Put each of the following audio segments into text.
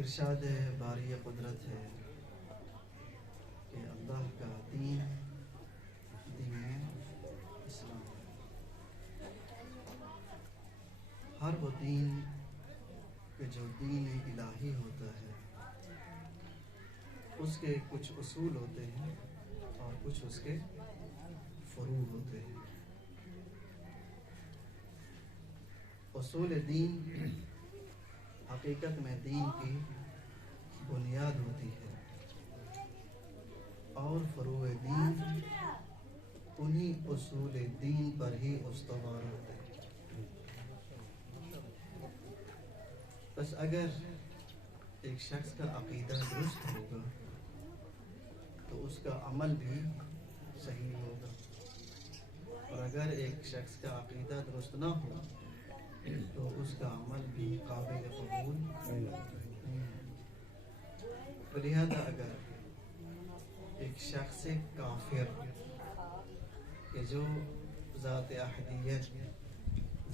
इरशाद बारी कुदरत है कि अल्लाह का दीन दीन इस्लाम हर वो दीन के जो दीन इलाही होता है उसके कुछ उसूल होते हैं और कुछ उसके फरू होते हैं। उसूल दीन हकीकत में दीन की बुनियाद होती है और फरूए दीन उन्हीं उसूल दीन पर ही उस्तवार होते हैं। बस अगर एक शख्स का अकीदा दुरुस्त होगा तो उसका अमल भी सही होगा और अगर एक शख्स का अकीदा दुरुस्त ना हो तो उसका अमल भी काबिल कबूल नहीं। तो लिहाजा अगर एक शख्स काफिर के जो ज़ात अहदियत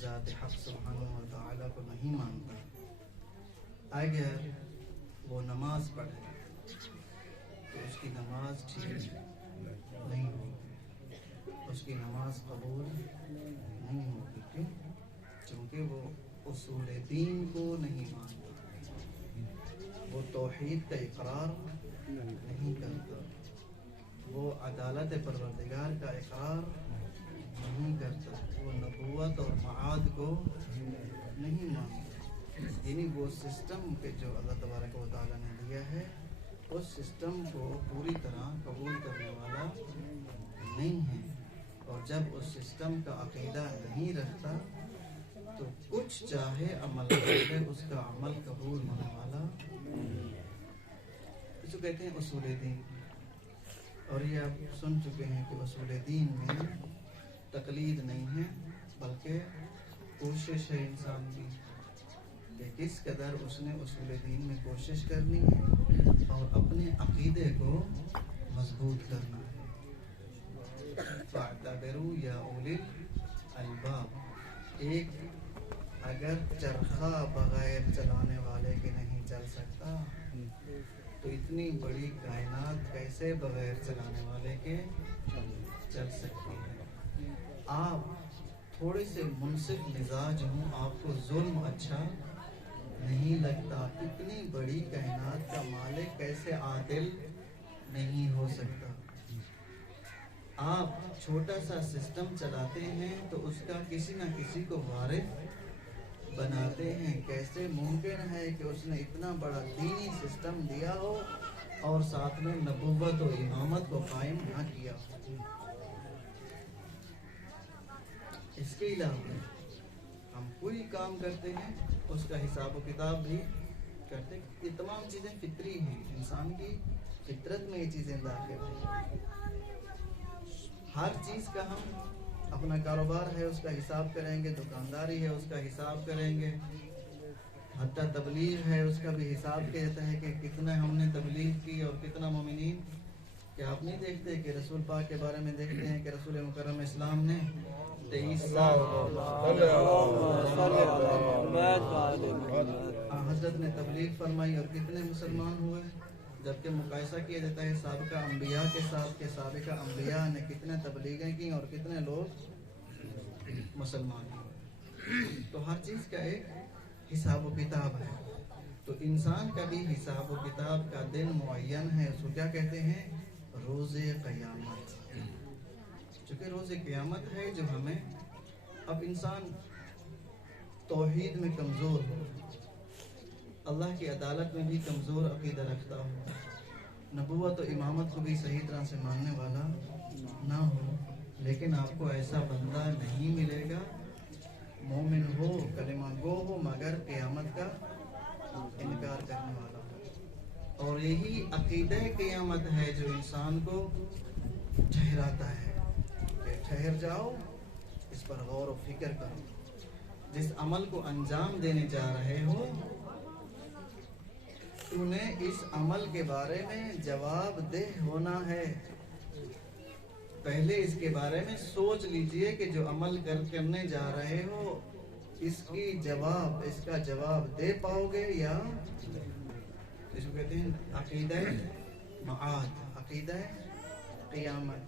ज़ात हक़ सुब्हानहू व तआला को नहीं मानता, अगर वो नमाज पढ़े तो उसकी नमाज ठीक नहीं होगी, उसकी नमाज कबूल नहीं होगी। क्यों? क्योंकि वो उसूल दीन को नहीं मानता, वो तौहीद का इकरार नहीं करता, वो अदालत परवरदिगार का इकरार नहीं करता, वो नबूवत और मआद को नहीं मानता। यानी वो सिस्टम के जो अल्लाह तबारक व तआला ने दिया है उस सिस्टम को पूरी तरह कबूल करने वाला नहीं है। और जब उस सिस्टम का अकीदा नहीं रखता तो कुछ चाहे अमल करे उसका अमल कबूल होने वाला इसको कहते हैं उसूल दीन। और ये आप सुन चुके हैं कि उसूल दीन में तकलीद नहीं है बल्कि कोशिश है इंसान की कि किस कदर उसने उसूल दीन में कोशिश करनी है और अपने अकीदे को मजबूत करना है। फ़अतबिरू या उलिल अलबाब, एक अगर चरखा बगैर चलाने वाले के नहीं चल सकता तो इतनी बड़ी कायनात कैसे बगैर चलाने वाले के चल सकती है। आप थोड़े से मुनसिफ मिजाज हूँ, आपको जुल्म अच्छा नहीं लगता, इतनी बड़ी कायनात का मालिक कैसे ऐसे आदिल नहीं हो सकता। आप छोटा सा सिस्टम चलाते हैं तो उसका किसी न किसी को वारिस बनाते हैं। कैसे मुमकिन है कि उसने इतना बड़ा दीनी सिस्टम दिया हो और साथ में नबुव्वत और इमामत को कायम ना किया हो। इसके अलावा हम कोई काम करते हैं उसका हिसाब किताब भी करते। ये तमाम चीज़ें फितरी हैं, इंसान की फितरत में ये चीज़ें दाखिल हैं। हर चीज़ का हम अपना कारोबार है उसका हिसाब करेंगे, दुकानदारी है उसका हिसाब करेंगे, हत्ता तबलीग है उसका भी हिसाब किया जाता है कि कितना हमने तबलीग की और कितना मोमिनीन। क्या आप नहीं देखते कि रसूल पाक के बारे में देखते हैं कि रसूल मुकर्रम इस्लाम ने 23 साल हजरत ने तबलीग फरमाई और कितने मुसलमान हुए। जबकि मुकायसा किया जाता है साबिका अंबिया के साथ के साबिका अंबिया ने कितने तबलीगें की और कितने लोग मुसलमान हुए। तो हर चीज़ का एक हिसाब व किताब है। तो इंसान का भी हिसाब व किताब का दिन मुअय्यन है। उसको क्या कहते हैं? रोज़े क़यामत। चूँकि रोज़े क़यामत है जो हमें, अब इंसान तौहीद में कमज़ोर हो, अल्लाह की अदालत में भी कमज़ोर अक़ीदा रखता हो, नबुव्वत और इमामत को भी सही तरह से मानने वाला ना हो, लेकिन आपको ऐसा बंदा नहीं मिलेगा मोमिन हो, कलिमा गो हो, मगर क़यामत का इनकार करने वाला हो। और यही अक़ीदा क़यामत है जो इंसान को ठहराता है कि ठहर जाओ, इस पर गौर व फिक्र करो। जिस अमल को अंजाम देने जा रहे हो उन्हें इस अमल के बारे में जवाबदेह होना है। पहले इसके बारे में सोच लीजिए कि जो अमल करने जा रहे हो इसका जवाब दे पाओगे या। इसको कहते हैं अक़ीदा मआद, अक़ीदा क़यामत।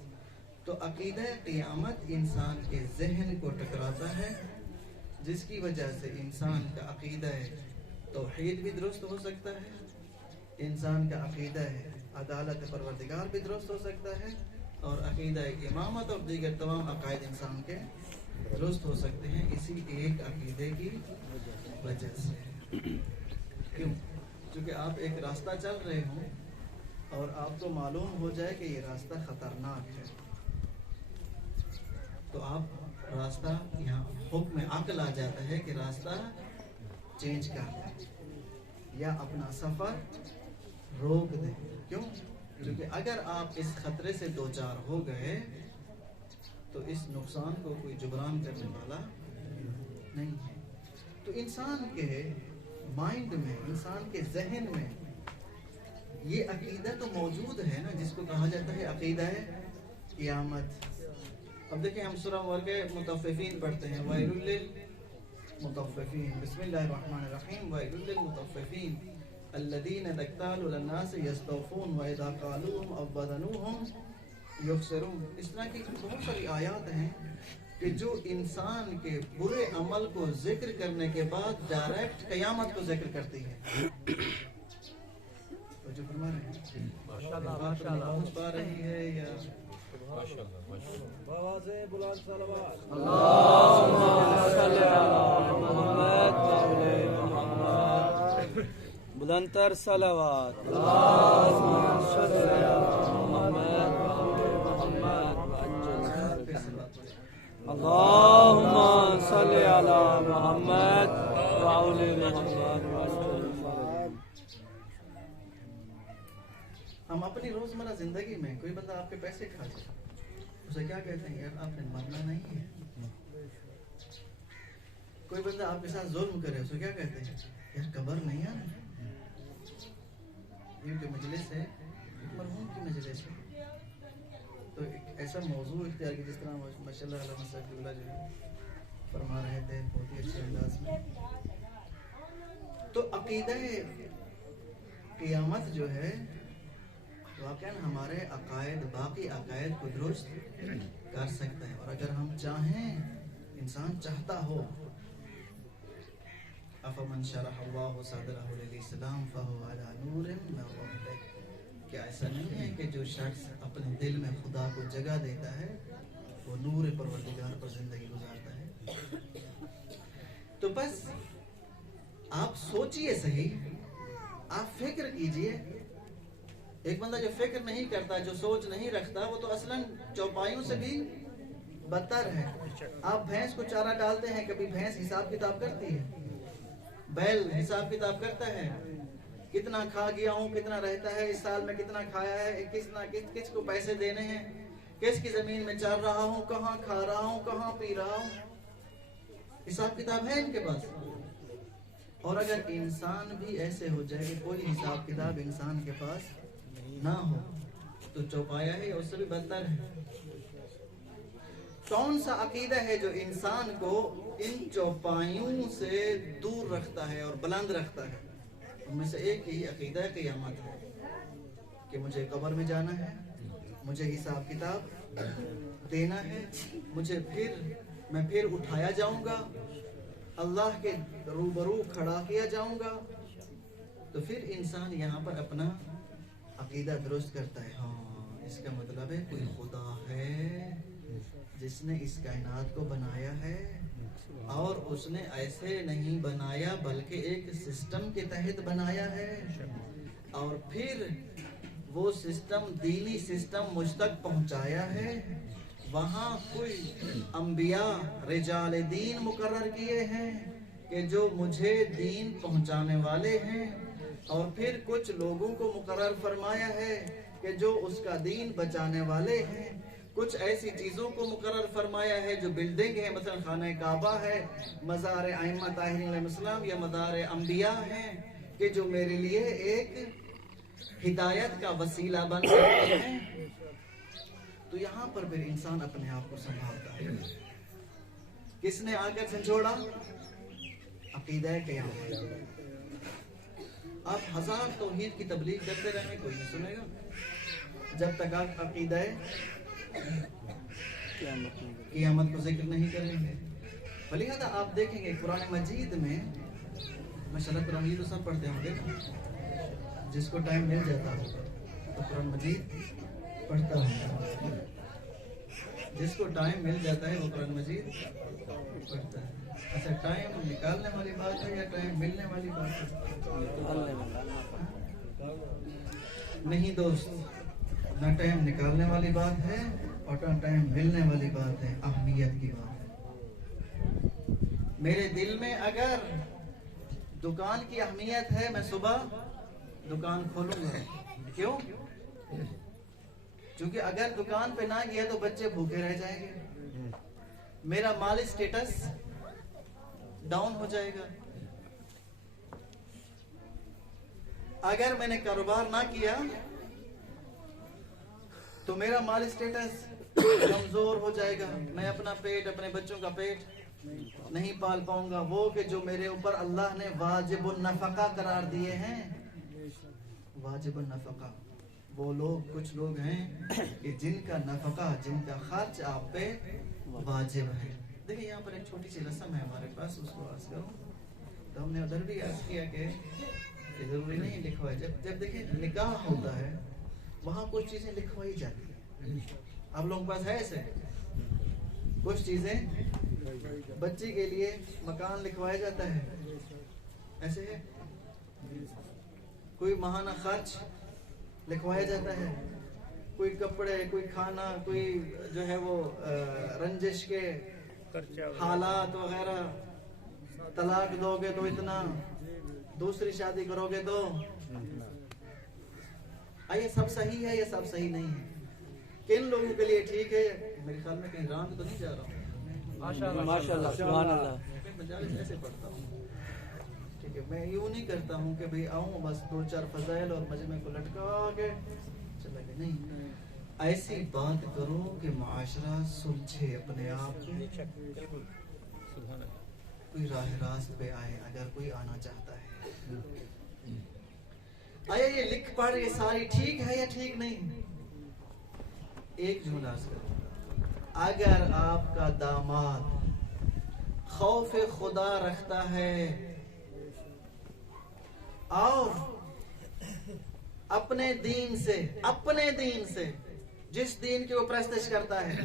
तो अक़ीदा क़यामत इंसान के ज़हन को टकराता है, जिसकी वजह से इंसान का अक़ीदा तौहीद भी दुरुस्त हो सकता है, इंसान का अक़ीदा अदालत परवरदिगार भी दुरुस्त हो सकता है, और अक़ीदा इमामत और दीगर तमाम अक़ायद इंसान के दुरुस्त हो सकते हैं इसी एक अक़ीदे की वजह से। क्यों? क्योंकि आप एक रास्ता चल रहे हो और आपको मालूम हो जाए कि ये रास्ता ख़तरनाक है, तो आप रास्ता, यहाँ हुक्म अक़ल आ जाता है कि रास्ता चेंज कर दें या अपना सफ़र रोक दें। क्यों? क्योंकि अगर आप इस खतरे से दो चार हो गए तो इस नुकसान को कोई जुबरान करने वाला नहीं है। तो इंसान के माइंड में, इंसान के जहन में ये अक़ीदा तो मौजूद है ना, जिसको कहा जाता है अक़ीदा क़यामत। अब देखिए हम सूरह के मुतफ़्फ़िफ़ीन पढ़ते हैं, वैलुल लिल मुतफ़्फ़िफ़ीन, बिस्मिल्लाहिर्रहमानिर्रहीम, वैलुल लिल मुतफ़्फ़िफ़ीन अल्लज़ीना यक्तालून अन्नास यस्तौफ़ून व इज़ा क़ालूहुम अव वज़नूहुम युख़सिरून। इस तरह की बहुत सारी आयत हैं कि जो इंसान के बुरे अमल को जिक्र करने के बाद डायरेक्ट क़यामत को जिक्र करती है। तो जो फरमा रहे हैं माशाअल्लाह, पहुंच पा रही है या बुलंद सलवात, अल्लाहुम्मा सल्ली अला मुहम्मद व अली मुहम्मद, बुलंदतर सलवात, अल्लाहुम्मा सल्ली अला मुहम्मद व अली मुहम्मद, अल्लाहुम्मा सल्ली अला मुहम्मद व अली मुहम्मद। हम अपनी रोजमर्रा जिंदगी में कोई बंदा आपके पैसे खा जाए, उसे क्या कहते हैं? यार आपने मरना नहीं है। कोई बंदा आपके साथ जुल्म करे, उसे क्या कहते हैं? यार कब्र नहीं आना। इनके मजलिस है, मरहूम की मजलिस है, तो एक ऐसा मौजू इख्तियार किया जिस तरह माशाअल्लाह अल्लामा साहब जो है फरमा रहे थे बहुत ही अच्छे अंदाज में। तो अक़ीदा क़यामत जो है वाक़ई हमारे अक़ायद, बाकी अक़ायद को दुरुस्त कर सकता है। और अगर हम चाहें, इंसान चाहता हो, अफ़मन शरह अल्लाहु सदरहु लिल इस्लाम फ़हुव अला नूरिन मिन रब्बिह, क्या ऐसा नहीं है कि जो शख्स अपने दिल में खुदा को जगह देता है वो नूर परवरदिगार पर जिंदगी गुजारता है? तो बस आप सोचिए सही, आप फिक्र कीजिए। एक बंदा जो फिक्र नहीं करता, जो सोच नहीं रखता, वो तो असलन चौपाइयों से भी बदतर है। आप भैंस को चारा डालते हैं, कभी भैंस हिसाब किताब करती है? बैल हिसाब किताब करता है कितना खा गया हूँ, कितना रहता है, इस साल में कितना खाया है, किसको पैसे देने हैं, किसकी जमीन में चल रहा हूँ, कहाँ खा रहा हूँ, कहाँ पी रहा हूँ, हिसाब किताब है इनके पास। और अगर इंसान भी ऐसे हो जाए कि कोई हिसाब किताब इंसान के पास ना हो तो चौपाया है या उससे भी बदतर है। कौन सा अकीदा है जो इंसान को इन चौपाइयों से दूर रखता है और बुलंद रखता है? उनमें से एक ही अकीदा क़यामत है कि मुझे कब्र में जाना है, मुझे हिसाब किताब देना है, मैं फिर उठाया जाऊंगा, अल्लाह के रूबरू खड़ा किया जाऊंगा। तो फिर इंसान यहाँ पर अपना अकीदा दुरुस्त करता है। हाँ, इसका मतलब है कोई खुदा है जिसने इस कायनात को बनाया है, और उसने ऐसे नहीं बनाया बल्कि एक सिस्टम के तहत बनाया है, और फिर वो सिस्टम दीनी सिस्टम मुझ तक पहुंचाया है। वहाँ कोई अंबिया रिजाल दीन मुकर्रर किए हैं कि जो मुझे दीन पहुंचाने वाले हैं, और फिर कुछ लोगों को मुकर्रर फरमाया है कि जो उसका दीन बचाने वाले हैं। कुछ ऐसी चीज़ों को मुकर्रर फरमाया है जो बिल्डिंग है, मतलब खाना काबा है, मज़ार आइम्मा ताहिरीन अलैहिस्सलाम या मज़ार अंबिया हैं, कि जो मेरे लिए एक हिदायत का वसीला बन सकते हैं। तो यहाँ पर फिर इंसान अपने आप को संभालता है। किसने आकर झंझोड़ा? अकीदा क़यामत। आप 1000 तौहीद की तबलीग करते रहें, कोई नहीं सुनेगा जब तक आप अकीदा क़यामत को जिक्र नहीं करेंगे। लिहाजा आप देखेंगे कुरान मजीद में, माशाअल्लाह कुरान मजीद तो सब पढ़ते होंगे, जिसको टाइम मिल जाता होगा तो कुरान मजीद पढ़ता होगा, जिसको टाइम मिल जाता है वो कुरान मजीद पढ़ता है। अच्छा, टाइम निकालने वाली बात है या टाइम मिलने वाली बात है? नहीं दोस्त, ना टाइम निकालने वाली बात है और ना टाइम मिलने वाली बात है, अहमियत की बात है। मेरे दिल में अगर दुकान की अहमियत है, मैं सुबह दुकान खोलूंगा। क्यों? क्योंकि अगर दुकान पे ना गया तो बच्चे भूखे रह जाएंगे, मेरा माली स्टेटस डाउन हो जाएगा। अगर मैंने कारोबार ना किया तो मेरा माली स्टेटस कमजोर हो जाएगा, मैं अपना पेट, अपने बच्चों का पेट नहीं पाल पाऊंगा। वो कि जो मेरे ऊपर अल्लाह ने वाजिबुन नफका करार दिए हैं, वाजिबुन नफका, वो लोग, कुछ लोग हैं कि जिनका नफका, जिनका खर्च आप पे वाजिब है। देखिए यहाँ पर एक छोटी सी रस्म है हमारे पास, उसको अर्ज करूँ तो हमने उधर भी अर्ज किया कि जरूरी नहीं लिखवाए। जब देखिए निकाह होता है वहाँ कुछ चीजें लिखवाई जाती है। आप लोगों के पास है ऐसे कुछ चीजें? बच्ची के लिए मकान लिखवाया जाता है, ऐसे है। कोई माहाना खर्च लिखवाया जाता है, कोई कपड़े, कोई खाना, कोई जो है वो रंजिश के हालात वगैरह, तलाक दोगे तो इतना, दूसरी शादी करोगे तो। ये सब सही है, ये सब सही नहीं है? किन लोगों के लिए ठीक है? मेरे ख्याल में कहीं राम तो नहीं जा रहा हूँ। माशाअल्लाह, सुभान अल्लाह। मजालिस ऐसे पढ़ता हूँ, ठीक है। मैं यूं नहीं करता हूँ कि भाई आऊँ बस 2-4 फजाइल और मजमे को लटका के चला गया, नहीं। ऐसी बात करो कि माशरा सुलझे अपने आप में, कोई राह रास्त पे आए, अगर कोई आना चाहता है। आया ये लिख पढ़ ये सारी ठीक है या ठीक नहीं? एक जुमला करूंगा, अगर आपका दामाद खौफ खुदा रखता है और अपने दीन से जिस दीन की वो प्रस्तुत करता है,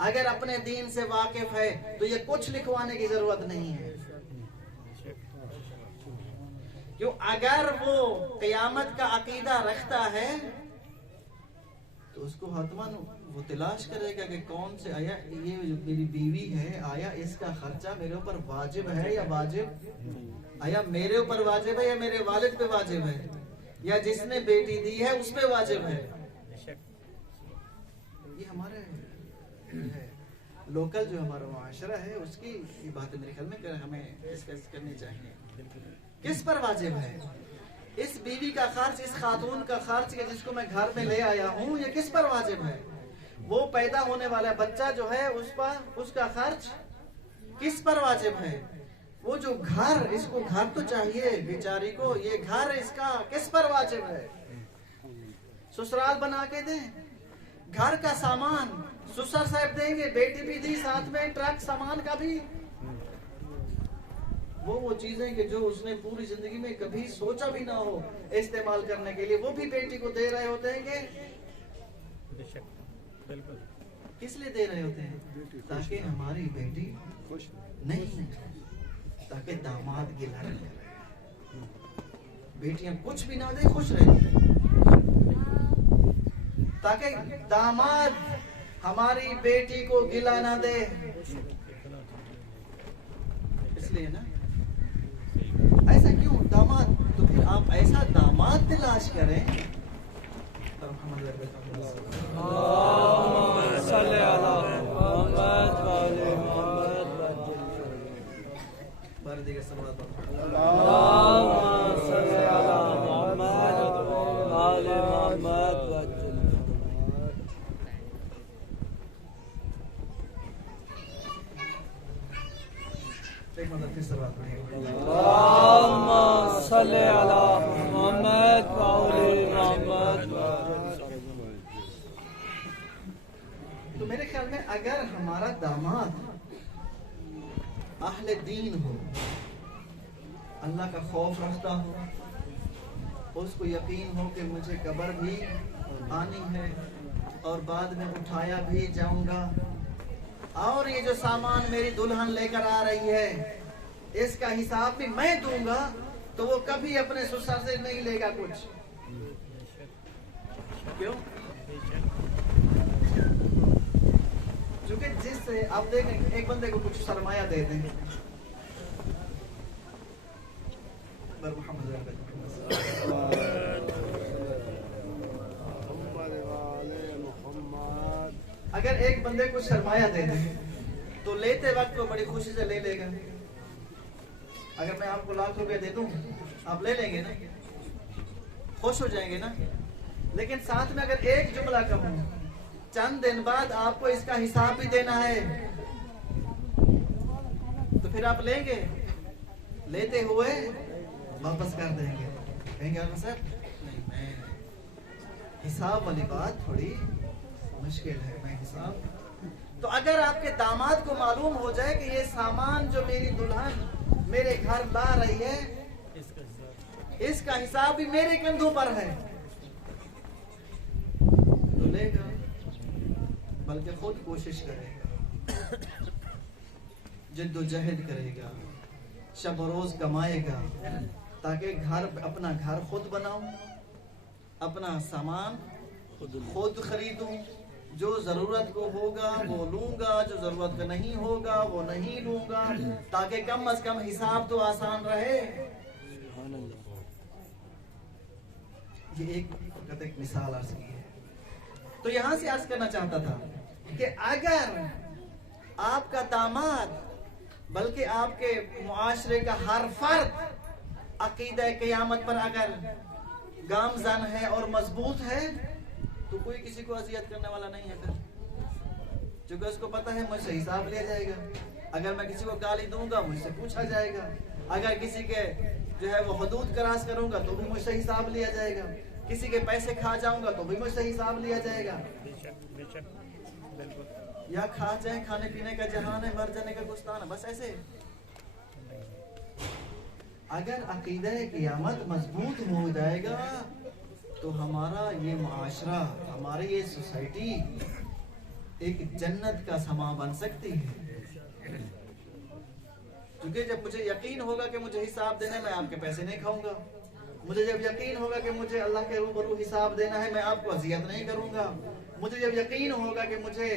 अगर अपने दीन से वाकिफ है तो ये कुछ लिखवाने की जरूरत नहीं है। क्यों? अगर वो क़यामत का अकीदा रखता है तो उसको हतमन वो तलाश करेगा कि कौन से, आया ये जो मेरी बीवी है, आया इसका खर्चा मेरे ऊपर वाजिब है या वाजिब, आया मेरे ऊपर वाजिब है या मेरे वालिद पे वाजिब है, या जिसने बेटी दी है उस पे वाजिब है। ये हमारे है लोकल जो हमारा मुआशरा है उसकी ये बातें मेरे ख्याल में हमें डिस्कस करनी चाहिए। किस पर वाजिब है? इस बीवी का खर्च, इस खातून का खर्च जिसको मैं घर में ले आया हूँ, ये किस पर वाजिब है? वो पैदा होने वाला बच्चा जो है उस पर, उसका खर्च किस पर वाजिब है? वो जो घर, इसको घर तो चाहिए बेचारी को, ये घर इसका किस पर वाजिब है? ससुराल बना के दें, घर का सामान ससुर साहब देंगे, बेटी भी दी साथ में ट्रक सामान का भी, वो चीजें कि जो उसने पूरी जिंदगी में कभी सोचा भी ना हो इस्तेमाल करने के लिए, वो भी बेटी को दे रहे होते हैं कि किस लिए दे रहे होते हैं? ताकि हमारी बेटी खुश नहीं, ताकि दामाद गिला रहे, बेटियां कुछ भी ना दे खुश रहे, ताकि दामाद हमारी बेटी को गिला ना दे। इसलिए ना, ऐसा क्यों दामाद? तो फिर आप ऐसा दामाद तलाश करें। तो मेरे ख्याल में अगर हमारा दामाद अहले दीन हो, अल्लाह का खौफ रखता हो, उसको यकीन हो कि मुझे कब्र भी आनी है और बाद में उठाया भी जाऊंगा, और ये जो सामान मेरी दुल्हन लेकर आ रही है इसका हिसाब भी मैं दूंगा, तो वो कभी अपने ससुर से नहीं लेगा कुछ। क्यों? क्योंकि जिससे आप देखें, एक बंदे को कुछ सरमाया दे दें, अगर एक बंदे को सरमाया दे दें तो लेते वक्त वो बड़ी खुशी से ले लेगा। अगर मैं आपको लाख रुपया दे दूं, आप ले लेंगे ना, खुश हो जाएंगे ना। लेकिन साथ में अगर एक जुमला कहूं, चंद दिन बाद आपको इसका हिसाब भी देना है, तो फिर आप लेंगे? लेते हुए वापस कर देंगे, कहेंगे सर नहीं, मैं हिसाब वाली बात थोड़ी मुश्किल है, मैं हिसाब। तो अगर आपके दामाद को मालूम हो जाए कि ये सामान जो मेरी दुल्हन मेरे घर ला रही है, इसका हिसाब भी मेरे कंधों पर है, तो लेगा, बल्कि खुद कोशिश करेगा, जिद्दोजहद करेगा, शब रोज कमाएगा, ताकि अपना घर खुद बनाऊं, अपना सामान खुद खरीदूं, जो जरूरत को होगा वो लूंगा, जो जरूरत का नहीं होगा वो नहीं लूंगा, ताकि कम अज कम हिसाब तो आसान रहे। ये एक मिसाल अर्ज की है। तो यहां से अर्ज करना चाहता था कि अगर आपका दामाद, बल्कि आपके मुआशरे का हर फर्द अकीदा क़यामत पर अगर गामज़न है और मजबूत है, तो कोई किसी को अजियत करने वाला नहीं है फिर, क्योंकि उसको पता है मुझसे हिसाब लिया जाएगा। अगर मैं किसी को गाली दूंगा मुझसे पूछा जाएगा, अगर किसी के जो है वो हदूद क्रॉस करूंगा तो भी मुझसे हिसाब लिया जाएगा, किसी के पैसे खा जाऊंगा तो भी मुझसे हिसाब लिया जाएगा। या खा जाए, खाने पीने का जहान है, मर जाने का गुस्तान है, बस ऐसे। अगर अकीदा क़यामत मजबूत हो जाएगा तो हमारा ये मुआशरा, हमारी ये सोसाइटी एक जन्नत का समा बन सकती है। क्योंकि जब मुझे यकीन होगा कि मुझे हिसाब देना है, मैं आपके पैसे नहीं खाऊंगा। मुझे जब यकीन होगा कि मुझे अल्लाह के रूबरू हिसाब देना है, मैं आपको अजियत नहीं करूंगा। मुझे जब यकीन होगा कि मुझे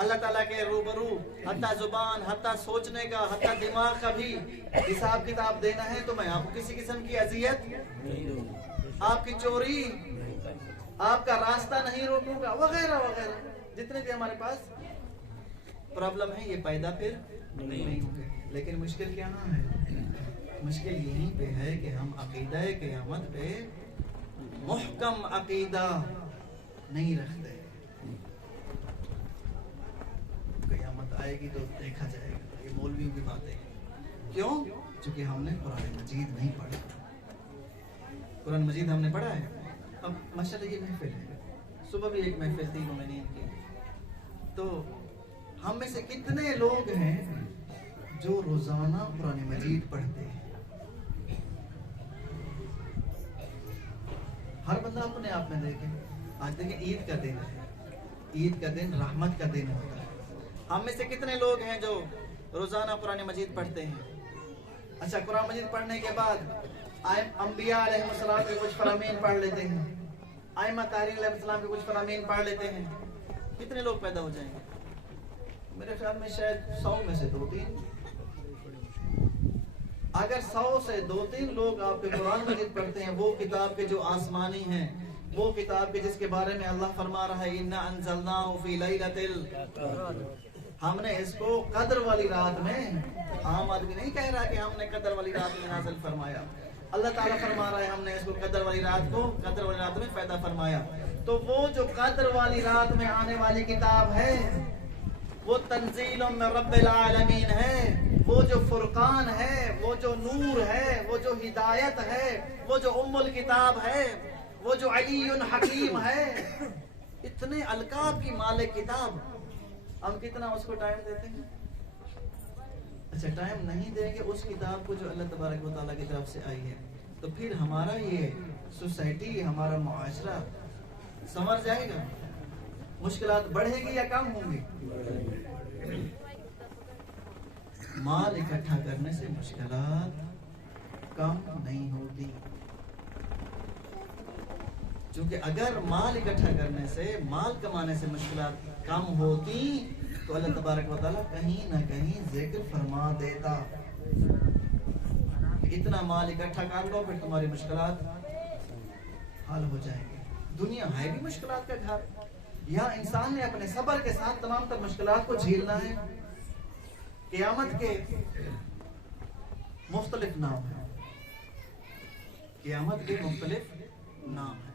अल्लाह ताला के रूबरू हत्ता जुबान, हत्ता सोचने का, हत्ता दिमाग का भी हिसाब किताब देना है, तो मैं आपको किसी किस्म की अजियत, आपकी चोरी, आपका रास्ता नहीं रोकूंगा, वगैरह वगैरह जितने भी हमारे पास प्रॉब्लम है, ये पैदा फिर नहीं होंगे। लेकिन मुश्किल क्या है? मुश्किल यहीं पे है कि हम अकीदा क़यामत पे मुहकम अकीदा नहीं रखते। क़यामत आएगी तो देखा जाएगा, ये मौलवियों की बातें। क्यों? क्योंकि हमने कुरान मजीद नहीं पढ़ा। कुरान मजीद हमने पढ़ा है। अब माशाल्लाह ये महफिल है, सुबह भी एक महफिल थी मैंने की, तो हम में से कितने लोग हैं जो रोजाना कुरान मजीद पढ़ते हैं? हर बंदा अपने आप में देखे। आज देखें ईद का दिन है, ईद का दिन रहमत का दिन होता है। हम में से कितने लोग हैं जो रोजाना कुरान मजीद पढ़ते हैं? अच्छा, कुरान मजीद पढ़ने के बाद अंबिया अलैहिस्सलाम के कुछ फरामीन पढ़ लेते हैं, आइमा तारीख अलैहिस्सलाम के कुछ फरामीन पढ़ लेते हैं, कितने लोग पैदा हो जाएंगे? मेरे ख्याल में शायद 100 में से 2-3। अगर 100 से 2-3 लोग आपके कुरान मजीद पढ़ते हैं, वो किताब के जो आसमानी हैं, वो किताब के जिसके बारे में अल्लाह फरमा रहा है इन्ना अंज़लनाहु फी लैलतिल, हमने इसको कद्र वाली रात में, आम आदमी नहीं कह रहा कि हमने कद्र वाली रात में नाज़िल फरमाया, अल्लाह ताला फरमा रहा है हमने इसको कद्र वाली रात को कद्र वाली रात में पैदा फरमाया। तो वो जो कद्र वाली रात में आने वाली किताब है, वो तंजील मिन रब्बिल आलमीन है, वो जो फुरकान है, वो जो नूर है, वो जो हिदायत है, वो जो उम्मुल किताब है, वो जो अलीयुन हकीम है, इतने अलकाब की मालिक किताब, हम कितना उसको टाइम देते हैं? अच्छा, टाइम नहीं देंगे उस किताब को जो अल्लाह तबारक व तआला की तरफ से आई है, तो फिर हमारा ये सोसाइटी, हमारा मुआशरा संवर जाएगा? मुश्किलात बढ़ेगी या कम होंगी? माल इकट्ठा करने से मुश्किलात कम नहीं होती, क्योंकि अगर माल इकट्ठा करने से, माल कमाने से मुश्किलात कम होती तो अल्लाह तबारक व तआला कहीं ना कहीं जिक्र फरमा देता, इतना माल इकट्ठा कर लो फिर तुम्हारी मुश्किलात हल हो जाएंगे। दुनिया है भी मुश्किलात का घर, यहाँ इंसान ने अपने सब्र के साथ तमाम तर मुश्किलात को झेलना है। क़यामत के मुख्तलिफ नाम है, क़यामत के मुख्तलिफ नाम है।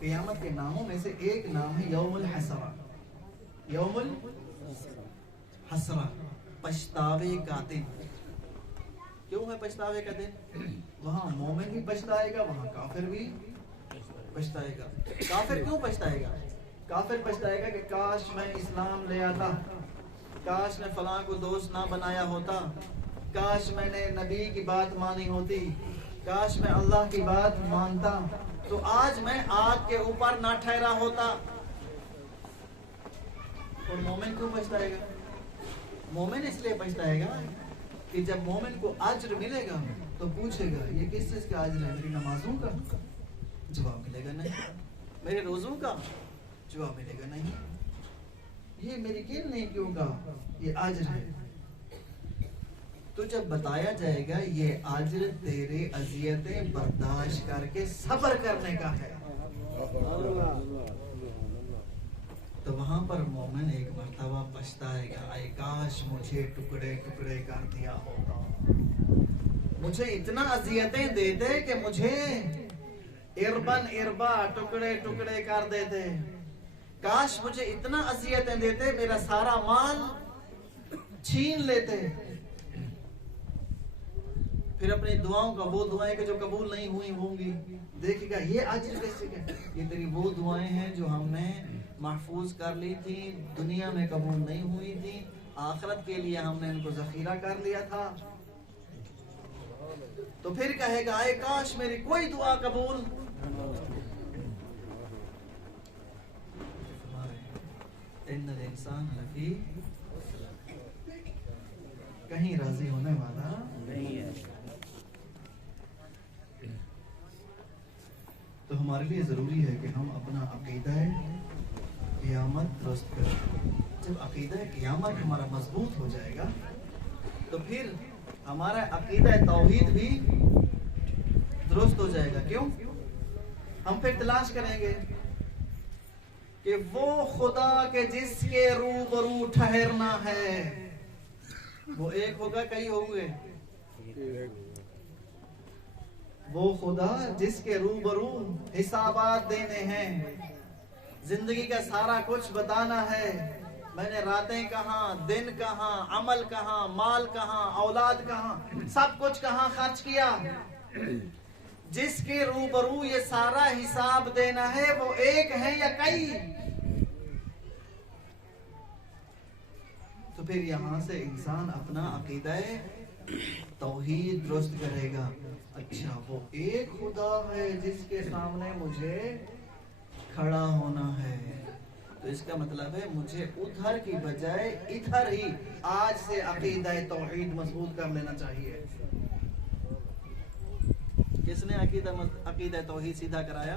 क़यामत के नामों में से एक नाम है यौमुल हसरा, यौमुल हसरा, पछतावे का दिन। क्यों है पछतावे का दिन? वहाँ मोमिन भी पछताएगा, वहाँ काफिर भी पछताएगा। काफिर क्यों पछताएगा? काफिर पछताएगा कि काश मैं इस्लाम ले आता, काश मैं फलां को दोस्त ना बनाया होता, काश मैंने नबी की बात मानी होती, काश मैं अल्लाह की बात मानता तो आज मैं आग के ऊपर ना ठहरा होता। और मोमिन क्यों पछताएगा? मोमिन इसलिए पछताएगा कि जब मोमिन को अज्र मिलेगा तो पूछेगा ये किस चीज का अज्र है? मेरी नमाजों का? जवाब मिलेगा नहीं। मेरे रोजों का? जवाब मिलेगा नहीं। ये मेरी किन नहीं क्यों का? ये अज्र है। तो जब बताया जाएगा ये अज्र तेरे अजियतें बर्दाश्त करके सब्र करने का है, तो वहां पर मोमिन एक मर्तबा पछताएगा, आए काश मुझे टुकड़े टुकड़े कर दिया होता, मुझे इतना अजियतें देते कि मुझे इरबन इरबा टुकड़े टुकड़े कर देते, काश मुझे इतना अजियतें देते, मेरा सारा माल छीन लेते। फिर अपनी दुआओं का, वो दुआएं के जो कबूल नहीं हुई होंगी, देखेगा ये अज्र कैसे क्या? ये तेरी वो दुआएं हैं जो हमने महफूज कर ली थी, दुनिया में कबूल नहीं हुई थी, आखिरत के लिए हमने इनको जखीरा कर लिया था। तो फिर कहेगा आए काश मेरी कोई दुआ कबूल इन्नल इंसान लफी, कहीं राजी होने वाला नहीं है। तो हमारे लिए जरूरी है कि हम अपना अकीदा क़यामत दुरुस्त करें। जब अकीदा क़यामत हमारा मजबूत हो जाएगा तो फिर हमारा अकीदा तौहीद भी दुरुस्त हो जाएगा। क्यों? हम फिर तलाश करेंगे कि वो खुदा के जिसके रूबरू ठहरना है, वो एक होगा कई होंगे? वो खुदा जिसके रूबरू हिसाबात देने हैं, जिंदगी का सारा कुछ बताना है, मैंने रातें कहाँ, दिन कहाँ, अमल कहाँ, माल कहाँ, औलाद कहाँ, सब कुछ कहाँ खर्च किया, जिसके रूबरू ये सारा हिसाब देना है, वो एक है या कई? तो फिर यहां से इंसान अपना अकीदा तौहीद दुरुस्त करेगा। अच्छा, वो एक खुदा है जिसके सामने मुझे खड़ा होना है, तो इसका मतलब है मुझे उधर की बजाय इधर ही आज से अकीदा तौहीद मजबूत कर लेना चाहिए। किसने अकीदा तौहीद सीधा कराया?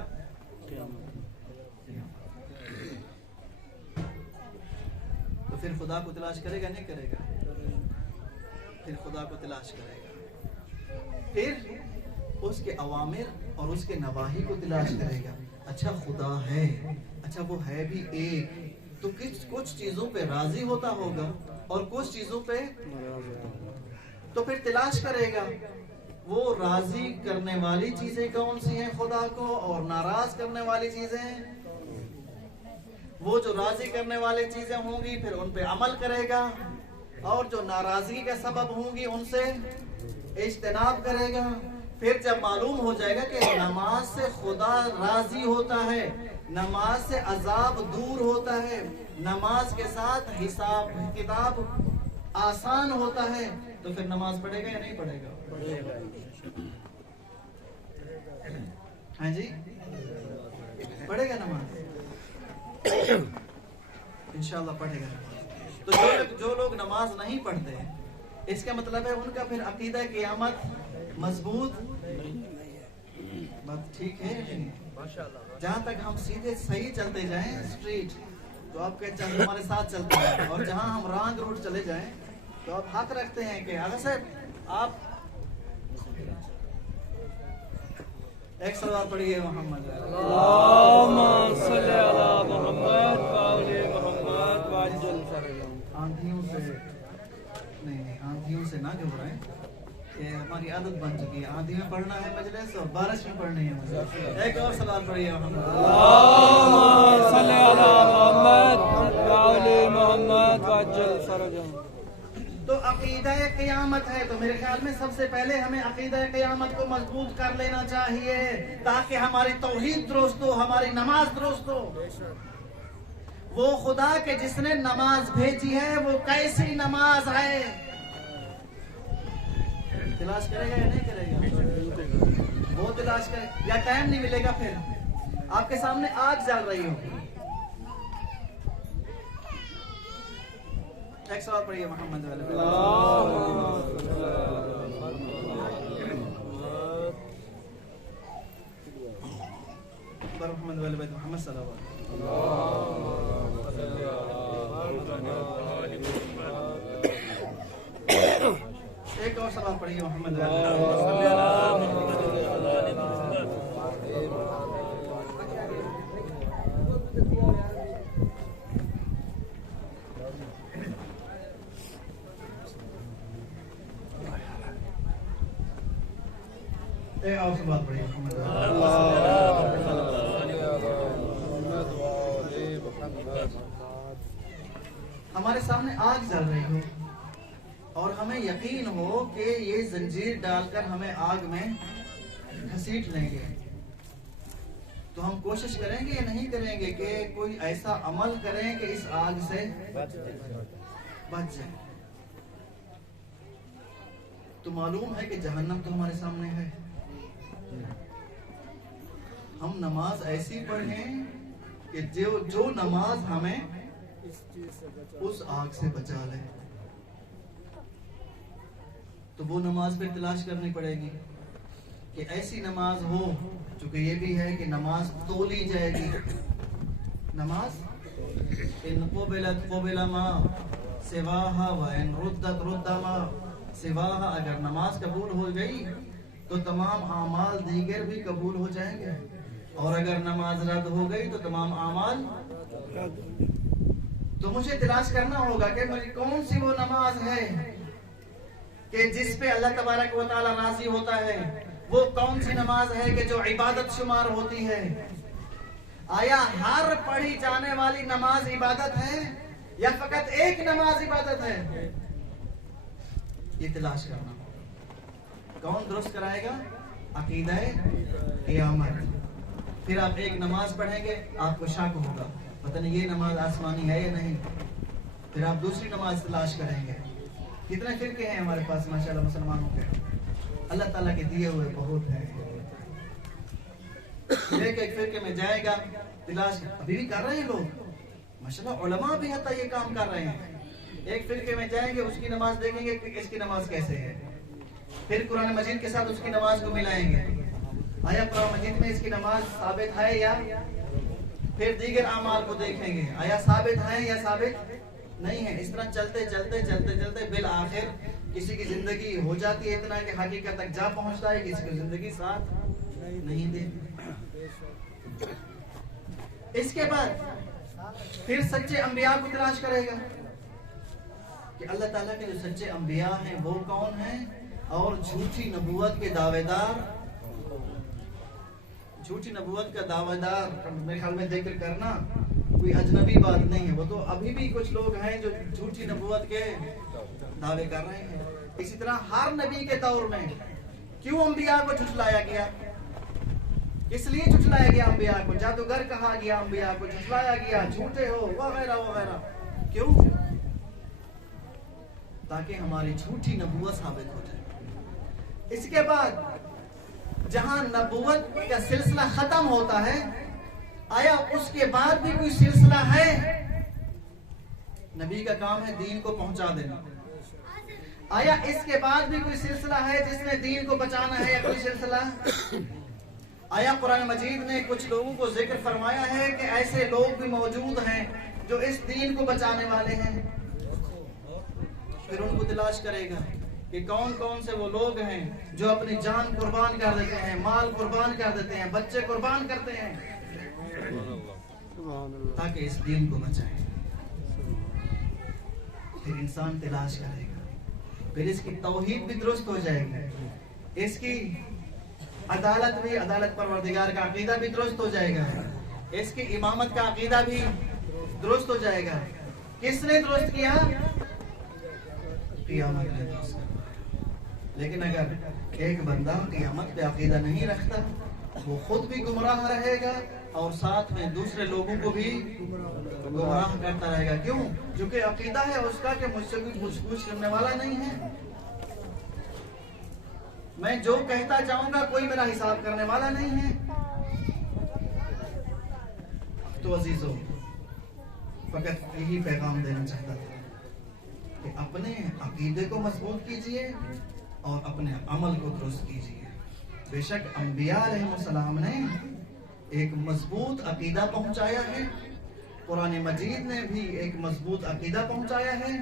तो फिर खुदा को तलाश करेगा नहीं करेगा? फिर खुदा को तलाश करेगा, फिर उसके अवामिर और उसके नवाही को तलाश करेगा। अच्छा, खुदा है, अच्छा वो है भी एक, तो कुछ चीजों पे राजी होता होगा और कुछ चीजों पे, तो फिर तलाश करेगा वो राजी करने वाली चीजें कौन सी हैं खुदा को, और नाराज करने वाली चीजें। वो जो राजी करने वाली चीजें होंगी फिर उन पे अमल करेगा, और जो नाराजगी का सबब होंगी उनसे इज्तनाब करेगा। फिर जब मालूम हो जाएगा कि नमाज से खुदा राजी होता है, नमाज से अजाब दूर होता है, नमाज के साथ हिसाब किताब आसान होता है, तो फिर नमाज पढ़ेगा या नहीं पढ़ेगा? हाँ जी, पढ़ेगा नमाज, इंशाल्लाह पढ़ेगा। तो जो लोग नमाज नहीं पढ़ते हैं, इसका मतलब है उनका फिर अकीदा क़यामत मजबूत। बात ठीक है? जहाँ तक हम सीधे सही चलते जाएं स्ट्रीट, तो आप कहते हैं हमारे साथ चलते हैं, और जहाँ हम रॉन्ग रूट चले जाएं तो आप हक रखते हैं कि अगर सर आप एक सवाल पढ़िए मोहम्मद आंधियों से नहीं, आंधियों से ना घबराएं, ये हमारी आदत बन चुकी है, आंधी में पढ़ना है मजलिस और बारिश में पढ़नी है मजलिस। एक और सवाल पढ़िए मोहम्मद। तो अकीदा क़यामत है, तो मेरे ख्याल में सबसे पहले हमें अकीदा क़यामत को मजबूत कर लेना चाहिए, ताकि हमारी तौहीद दुरुस्त हो, हमारी नमाज दुरुस्त हो। वो खुदा के जिसने नमाज भेजी है वो कैसी नमाज है, तलाश करेगा या नहीं करेगा? वो तलाश करे, या टाइम नहीं मिलेगा फिर आपके सामने आग जल रही हो। एक सवाल पढ़िए मोहम्मद वाले। मोहम्मद वाले बैत मोहम्मद सल्लल्लाहु अलैहि वसल्लम। एक और सवाल पढ़िए मोहम्मद वाले। और सवाल पढ़िए मोहम्मद वाले। हमारे सामने आग जल रही हो और हमें यकीन हो कि ये जंजीर डालकर हमें आग में घसीट लेंगे, तो हम कोशिश करेंगे या नहीं करेंगे कि कोई ऐसा अमल करें कि इस आग से बच जाए? तो मालूम है कि जहन्नम तो हमारे सामने है। हम नमाज ऐसी पढ़ें कि जो नमाज हमें उस आग से बचा ले। तो वो नमाज फिर तलाश करनी पड़ेगी कि ऐसी नमाज हो, चूंकि ये भी है कि नमाज तोली जाएगी। नमाज इन क़ुबिलत क़ुबिला मा सिवाहा व इन रुद्दत रुद्दा मा सिवाहा, अगर नमाज कबूल हो गई तो तमाम आमाल दीगर भी कबूल हो जाएंगे, और अगर नमाज रद्द हो गई तो तमाम आमाल। तो मुझे तलाश करना होगा कि मुझे कौन सी वो नमाज है कि जिस पे अल्लाह तबारक व तआला राजी होता है। वो कौन सी नमाज है कि जो इबादत शुमार होती है। आया हर पढ़ी जाने वाली नमाज इबादत है या फकत एक नमाज इबादत है, ये तलाश करना। कौन दुरुस्त कराएगा? अकीदा क़ियामत। फिर आप एक नमाज पढ़ेंगे, आपको शक होगा पता नहीं ये नमाज आसमानी है या नहीं, फिर आप दूसरी नमाज तलाश करेंगे। कितने फिरके हैं हमारे पास माशाल्लाह मुसलमानों के, अल्लाह ताला के दिए हुए बहुत हैं। एक फिरके में जाएगा तलाश, अभी भी कर रहे हैं लोग माशाल्लाह, उलमा भी हता ये काम कर रहे हैं। एक फिरके में जाएंगे, उसकी नमाज देखेंगे कि इसकी नमाज कैसे है, फिर कुरान मजीद के साथ उसकी नमाज को मिलाएंगे, आया कुरान मजीद में इसकी नमाज साबित है या, फिर दीगर अमाल को देखेंगे आया साबित है या साबित नहीं है। इस तरह चलते चलते चलते चलते बिल आखिर किसी की जिंदगी हो जाती है इतना कि हकीकत तक जा पहुंचता है, किसी की जिंदगी साथ नहीं देती। इसके बाद फिर सच्चे अंबिया को तलाश करेगा कि अल्लाह ताला के जो सच्चे अंबिया हैं वो कौन हैं, और झूठी नबूवत के दावेदार। झूठी नबूवत का दावेदार मेरे ख्याल में जिक्र करना कोई अजनबी बात नहीं है, वो तो अभी भी कुछ लोग हैं जो झूठी नबूवत के दावे कर रहे हैं। इसी तरह हर नबी के दौर में क्यों अंबिया को झुठलाया गया, इसलिए झुठलाया गया अंबिया को, जादूगर कहा गया, अंबिया को झुठलाया गया, झूठे हो वगैरह वगैरह। क्यों? ताकि हमारी झूठी नबूवत साबित हो जाए। इसके बाद जहां नबूवत का सिलसिला खत्म होता है, आया उसके बाद भी कोई सिलसिला है। नबी का काम है दीन को पहुंचा देना। आया इसके बाद भी कोई सिलसिला है जिसने दीन को बचाना है, या कोई सिलसिला? आया कुरान मजीद ने कुछ लोगों को जिक्र फरमाया है कि ऐसे लोग भी मौजूद हैं जो इस दीन को बचाने वाले हैं। फिर उनको तलाश करेगा कि कौन कौन से वो लोग हैं जो अपनी जान कुर्बान कर देते हैं, माल कुर्बान कर देते हैं, बच्चे कुर्बान करते हैं ताकि इस दीन को बचाएं। फिर इंसान तलाश करेगा, फिर इसकी तौहीद भी दुरुस्त हो जाएगी, इसकी अदालत भी, अदालत परवरदिगार का अकीदा भी दुरुस्त हो जाएगा, इसकी इमामत का अकीदा भी दुरुस्त हो जाएगा। किसने दुरुस्त किया? क़ियामत ने दुरुस्त किया। लेकिन अगर एक बंदा क़ियामत पे अकीदा नहीं रखता, वो खुद भी गुमराह रहेगा और साथ में दूसरे लोगों को भी गुमराह करता रहेगा। क्यों? क्योंकि अकीदा है उसका कि मुझसे कोई पूछ करने वाला नहीं है, मैं जो कहता जाऊंगा कोई मेरा हिसाब करने वाला नहीं है। तो अजीजों, फकत यही पैगाम देना चाहता था कि अपने अकीदे को मजबूत कीजिए और अपने अमल को दुरुस्त कीजिए। बेशक अंबिया अलैहिस्सलाम ने एक मजबूत अकीदा पहुंचाया है, कुरान मजीद ने भी एक मजबूत अकीदा पहुंचाया है।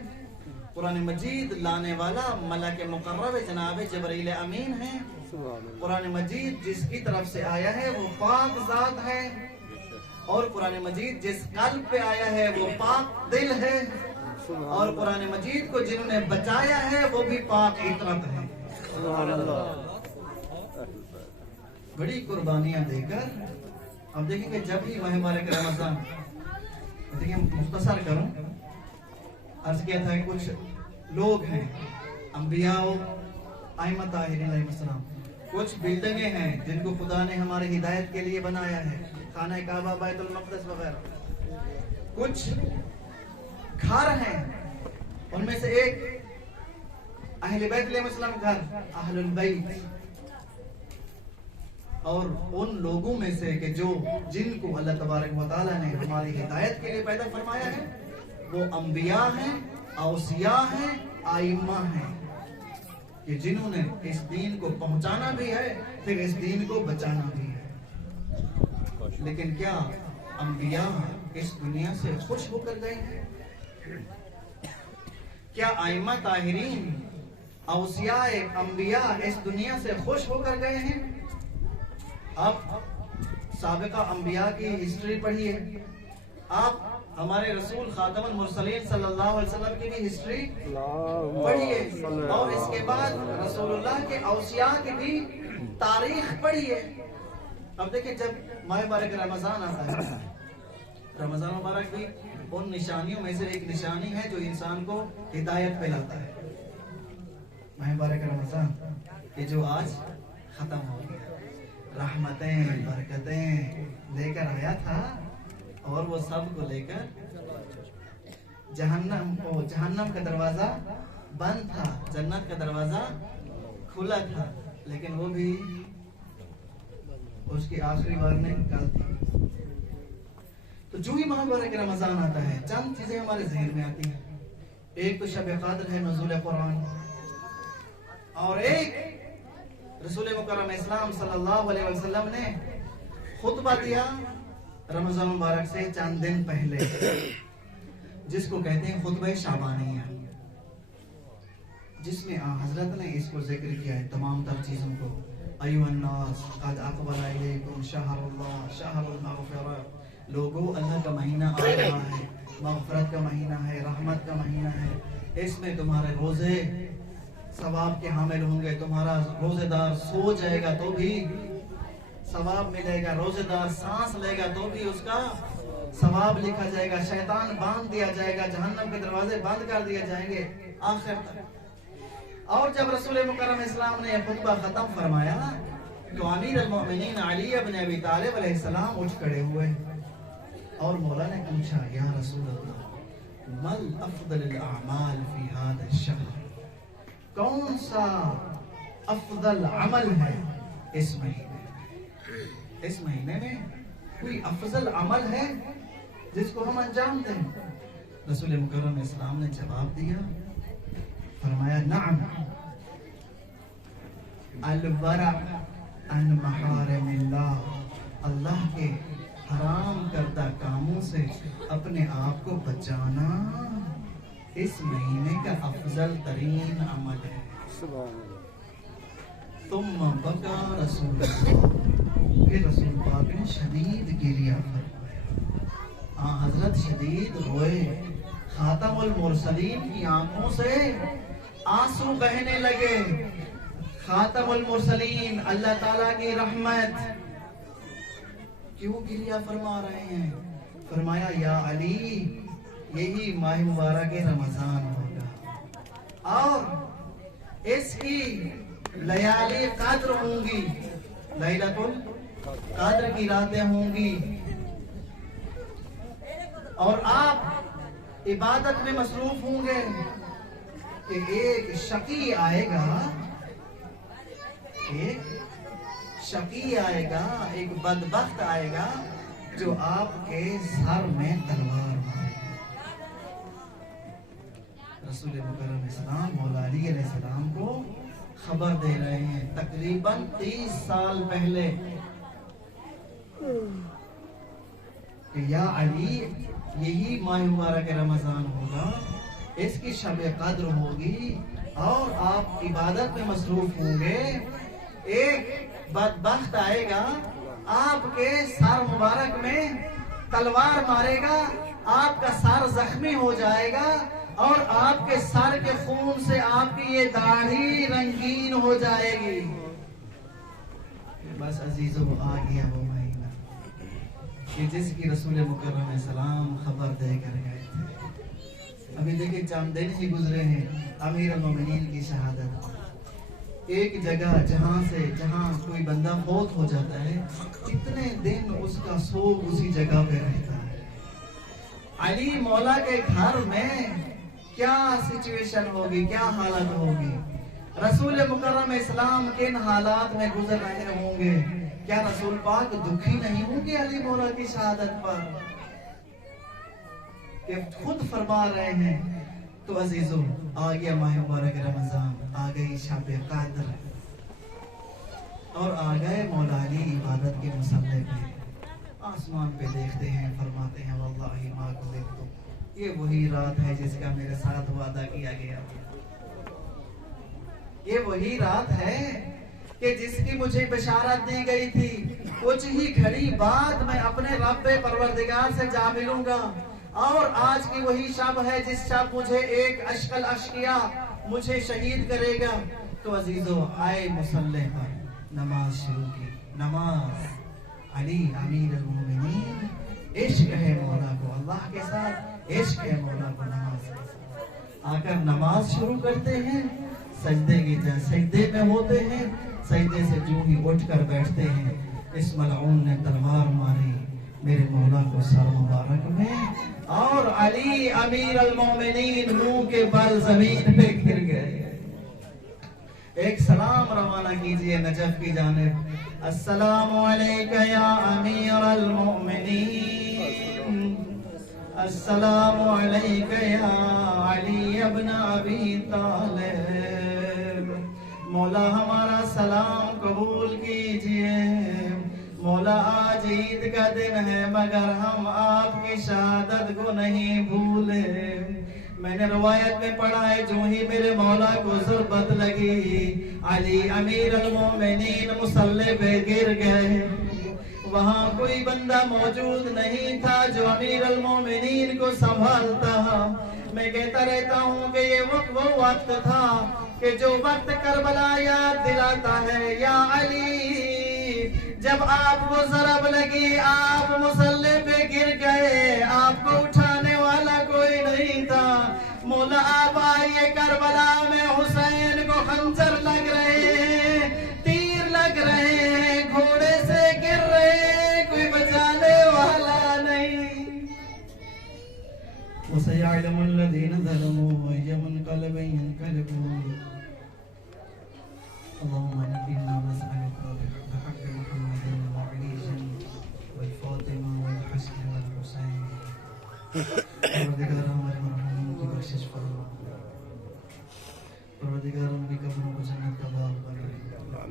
कुरान मजीद लाने वाला मलक मुकर्रब जनाब जिब्रील अमीन है। कुरान मजीद जिसकी तरफ से आया है वो पाक जात है, और कुरान मजीद जिस कल्ब पे आया है वो पाक दिल है, और कुरान मजीद को जिन्होंने बचाया है वो भी पाक इतरत है। बड़ी कुर्बानियां देकर अब देखेंगे जब भी माह मुबारक रमजान, देखिए मुख्तसर करूं, अर्ज किया था कि कुछ लोग हैं अंबिया आइम्मा ताहिरीन अलैहिस्सलाम, कुछ बिल्डिंगे हैं जिनको खुदा ने हमारी हिदायत के लिए बनाया है, खाना काबा, बैतुल मक़दस वगैरह। कुछ घर हैं, उनमें से एक अहले बैत अलैहिस्सलाम घर, अहलुल बैत, और उन लोगों में से कि जो जिनको अल्लाह तबारक व तआला ने हमारी हिदायत के लिए पैदा फरमाया है, वो अंबिया हैं, औसिया हैं, आइम्मा हैं कि जिन्होंने इस दीन को पहुंचाना भी है, फिर इस दीन को बचाना भी है। लेकिन क्या अंबिया इस दुनिया से खुश होकर गए हैं? क्या आइम्मा ताहिरीन, औसिया अंबिया इस दुनिया से खुश होकर गए हैं? आप साबिका अंबिया की हिस्ट्री पढ़िए, आप हमारे रसूल खातमुल मुरसलीन सल्लल्लाहु अलैहि वसल्लम की भी हिस्ट्री पढ़िए, और इसके बाद रसूलुल्लाह के औसिया की भी तारीख पढ़िए। अब देखिए, जब माह मुबारक रमजान आता है, रमजान मुबारक भी उन निशानियों में से एक निशानी है जो इंसान को हिदायत पे लाता है। माह मुबारक रमजान ये जो आज खत्म हो गया, रहमतें बरकतें लेकर आया था, और वो सब को लेकर जहन्नम का दरवाजा बंद था, जन्नत का दरवाजा खुला था, लेकिन वो भी उसकी आखिरी वार्निंग कल थी। तो जो ही माह मुबारक रमजान आता है, चंद चीजें हमारे ज़हन में आती हैं। एक तो शब क़द्र है, नुज़ूल कुरान, और एक रसूल मुकर्रम इस्लाम सल्लल्लाहु अलैहि वसल्लम ने खुतबा दिया रमजान मुबारक से चंद दिन पहले, जिसको कहते हैं खुतबा शाबानिया, जिसमें हजरत ने इसको जिक्र किया है तमाम तर चीजों को। अय्युहन्नास क़द अक़बल इलैकुम शहरुल्लाह शहरुल मग़फ़िरह, लोगों अल्लाह का महीना आ रहा है, मग़फ़िरत का महीना है, रहमत का महीना है, इसमें तुम्हारे रोजे सवाब के हामिल होंगे। तुम्हारा रोजेदार सो जाएगा तो भी सवाब मिलेगा, रोजेदार सांस लेगा तो भी उसका सवाब लिखा जाएगा, शैतान बांध दिया जाएगा, जहन्नम के दरवाजे बंद कर दिए जाएंगे आखिर तक। और जब रसूल मुकर्रम इस्लाम ने यह खुतबा खत्म फरमाया तो अमीर अल-मोमिनीन अली इब्न अबी तालिब अलैहिस्सलाम उठ खड़े हुए, और मौला ने पूछा, या रसूल अल्लाह मल अफदल अमाल फी हादा शहर, कौन सा अफदल अमल है इस महीने? इस महीने में कोई अफजल अमल है जिसको हम अंजाम दें? रसूल मुकर्रम इस्लाम ने जवाब दिया, फरमाया, नअम अल-वरा अन महरिमिल्लाह, अल्लाह के हराम करदा कामों से अपने आप को बचाना इस महीने का अफजल तरीन अमल है। तुम बका रसूल, फिर रसूल पाक ने शदीद गिरिया फरमाया, हजरत शदीद रोए, खातमुल मुरसलीन की आंखों से आंसू बहने लगे। खातमुल मुरसलीन, अल्लाह ताला की रहमत, क्यों गिरिया फरमा रहे हैं? फरमाया, या अली, यही माह मुबारक रमजान होगा और इसकी लयाली कद्र होंगी, लैलतुल कद्र की रातें होंगी, और आप इबादत में मसरूफ होंगे कि एक शकी आएगा, एक बदबख्त आएगा जो आपके सर में तलवार मारेगा। रसूल मुकर्रम इस्लाम मौला अली अलैहिस्सलाम को खबर दे रहे हैं तकरीबन 30 साल पहले कि या अली, यही माह मुबारक रमजान होगा, इसकी शब कद्र होगी और आप इबादत में मसरूफ होंगे। एक बदबख्त आएगा, आपके सर मुबारक में तलवार मारेगा, आपका सर जख्मी हो जाएगा और आपके सर के खून से आपकी ये दाढ़ी रंगीन हो जाएगी। बस अजीजों, आ गया वो महीना कि जिसकी रसूल मुकर्रम सलाम खबर देकर गए थे। अभी देखिए, चंद दिन ही गुजरे हैं अमीर मोमिनीन की शहादत। एक जगह जहाँ कोई बंदा मौत हो जाता है, कितने दिन उसका सोग उसी जगह पे रहता है। अली मौला के घर में क्या सिचुएशन होगी, क्या हालत होगी? रसूल मुकर्रम इस्लाम किन हालात में गुजर रहे होंगे? क्या रसूल पाक दुखी नहीं होंगे अली मौला की शहादत पर? कि खुद फरमा रहे हैं। तो अजीजों, आ गया माह मुबारक रमजान, आ गई शब क़द्र और आ गए मौला अली इबादत के मुसल्ले पे। आसमान पे देखते हैं, फरमाते हैं वल्लाहि मा कुज़िबतु, ये वही रात है जिसका मेरे साथ वादा किया गया। ये वही रात है कि जिसकी मुझे बशारत दी गई थी। कुछ ही घड़ी बाद मैं अपने रब परवरदिगार से जा मिलूंगा। और आज की वही शब है जिस शब मुझे एक अशकल अशकिया मुझे शहीद करेगा। तो अजीजों, आए मुसल्ले पर, नमाज शुरू की। नमाज अली अमीर अल मोमिनीन, इश्क है मौला को अल्लाह के साथ, इश्क है मौला को नमाज के साथ। आकर नमाज शुरू करते हैं, सजदे की सजदे में होते हैं, सजदे से जो ही उठ कर बैठते हैं, इस मलऊन ने तलवार मारी मेरे मौला को सर मुबारक में, और अली अमीर अल मोमिनीन मुंह के बल जमीन पे गिर गए। एक सलाम रवाना कीजिए नजफ की जानिब। अस्सलामु अलैका या अमीर अल मोमिनीन, अस्सलामु अलैका या अली इब्न अबी तालिब। मौला हमारा सलाम कबूल कीजिए। मौला आज ईद का दिन है मगर हम आपकी शहादत को नहीं भूले। मैंने रवायत में पढ़ा है, जो ही मेरे मौला को ज़ुर्बत लगी, अली अमीर अल मोमिनीन मुसल्ले पे गिर गए। वहाँ कोई बंदा मौजूद नहीं था जो अमीर अल मोमिनीन को संभालता। मैं कहता रहता हूँ कि ये वो वक्त था कि जो वक्त करबला याद दिलाता है। या अली, जब आपको ज़रब लगी, आप मुसल्ले पे गिर गए, आपको उठाने वाला कोई नहीं था। मौला आप आइए, करबला में हुसैन को खंजर लग रहे हैं, तीर लग रहे हैं, घोड़े से गिर रहे हैं, कोई बचाने वाला नहीं। वसयअलमुल लज़ीना ज़लमू अय्युल क़लबैन यन्क़लिबून। अल्लाहुम्मा इन्ना नस्अलुका बिहक़्क़ि मुहम्मदिन व अली वल फ़ातिमा वल हसन वल हुसैन